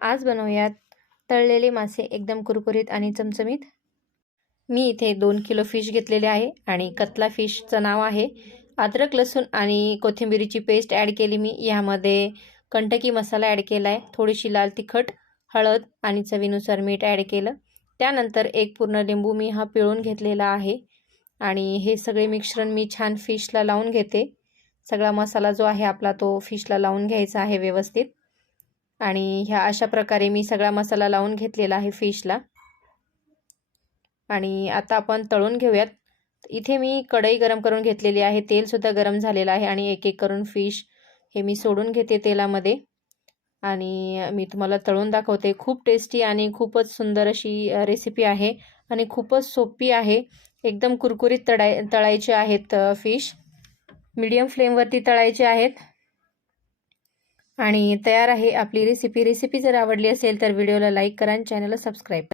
आज बनवूयात तळलेले मासे एकदम कुरकुरीत आणि चमचमीत। मी इथे 2 किलो फिश घेतलेले आहे आणि कतला फिशचं नाव आहे। अद्रक लसूण आणि कोथिंबीरीची पेस्ट ॲड केली मी। यामध्ये कंटकी मसाला ॲड केला आहे, थोडीशी लाल तिखट, हळद आणि चवीनुसार मीठ ॲड केलं। त्यानंतर एक पूर्ण लिंबू मी हा पिळून घेतलेला आहे आणि हे सगळे मिश्रण मी छान फिशला लावून घेते। सगळा मसाला जो आहे आपला तो फिशला लावून घ्यायचा आहे व्यवस्थित। आणि ह्या अशा प्रकारे मी सगळा मसाला लावून घेतलेला आहे फिशला। आणि आता आपण तळून घेऊयात। इथे मी कढई गरम करून घेतलेली आहे, तेल सुद्धा गरम झालेलं आहे आणि एक एक करून फिश हे मी सोडून घेते तेलामध्ये आणि मी तुम्हाला तळून दाखवते। खूप टेस्टी आणि खूपच सुंदर अशी रेसिपी आहे आणि खूपच सोपी आहे। एकदम कुरकुरीत तळायचे आहेत फिश, मीडियम फ्लेमवरती तळायचे आहेत। आणि तयार आहे आपली रेसिपी। रेसिपी जर आवडली असेल तर व्हिडिओला लाईक करा आणि चॅनलला सबस्क्राईब करा।